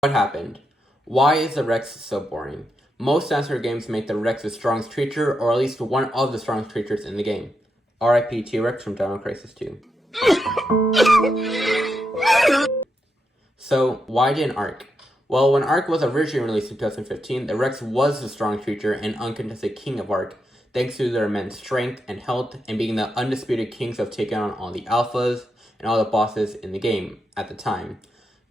What happened? Why is the Rex so boring? Most dinosaur games make the Rex the strongest creature, or at least one of the strongest creatures in the game. RIP T-Rex from Dino Crisis 2. So, why didn't Ark? Well, when Ark was originally released in 2015, the Rex was the strong creature and uncontested king of Ark, thanks to their immense strength and health, and being the undisputed kings of taking on all the alphas and all the bosses in the game at the time.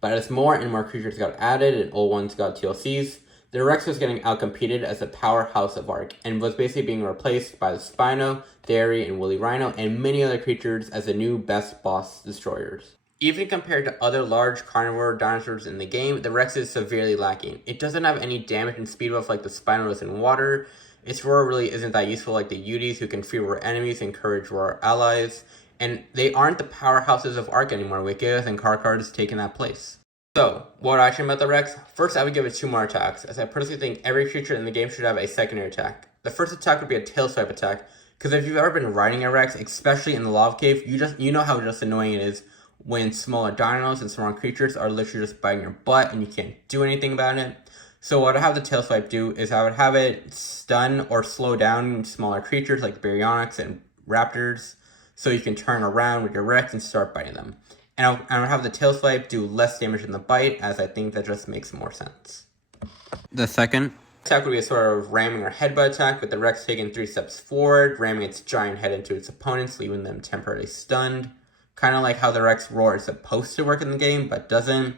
But as more and more creatures got added and old ones got TLCs, the Rex was getting outcompeted as the powerhouse of Ark, and was basically being replaced by the Spino, Theory, and Woolly Rhino, and many other creatures as the new best boss destroyers. Even compared to other large carnivore dinosaurs in the game, the Rex is severely lacking. It doesn't have any damage and speed buff like the Spino does in water. Its roar really isn't that useful like the Uties, who can free roar enemies and encourage roar allies. And they aren't the powerhouses of Ark anymore, with Gigas and Karkards taking that place. So, what would I think about the Rex? First, I would give it 2 more attacks, as I personally think every creature in the game should have a secondary attack. The first attack would be a tail swipe attack, because if you've ever been riding a Rex, especially in the lava cave, you know how just annoying it is when smaller dinos and smaller creatures are literally just biting your butt and you can't do anything about it. So what I have the tail swipe do is I would have it stun or slow down smaller creatures like baryonyx and raptors, so you can turn around with your Rex and start biting them. And I would have the tail swipe do less damage than the bite, as I think that just makes more sense. The second attack would be a sort of ramming or headbutt attack, with the Rex taking 3 steps forward, ramming its giant head into its opponents, leaving them temporarily stunned. Kind of like how the Rex roar is supposed to work in the game, but doesn't.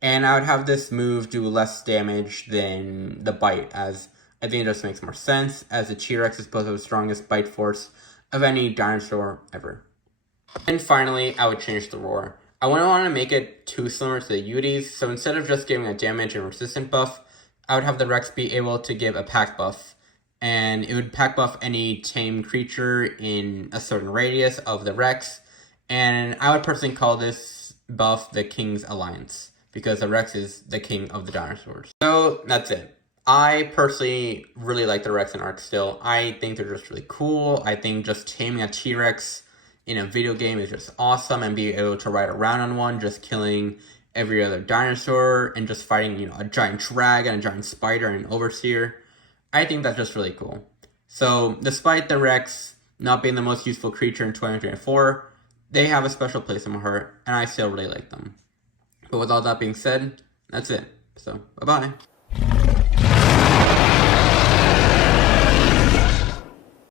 And I would have this move do less damage than the bite, as I think it just makes more sense, as the T-Rex is supposed to have the strongest bite force of any dinosaur ever. And finally, I would change the roar. I wouldn't want to make it too similar to the Uties, so instead of just giving a damage and resistant buff, I would have the Rex be able to give a pack buff. And it would pack buff any tame creature in a certain radius of the Rex. And I would personally call this buff the King's Alliance, because the Rex is the king of the dinosaurs. So that's it. I personally really like the Rex and Ark still. I think they're just really cool. I think just taming a T-Rex in a video game is just awesome, and being able to ride around on one, just killing every other dinosaur and just fighting, a giant dragon, a giant spider, and an overseer. I think that's just really cool. So despite the Rex not being the most useful creature in 2024, they have a special place in my heart, and I still really like them. But with all that being said, that's it. So, bye-bye.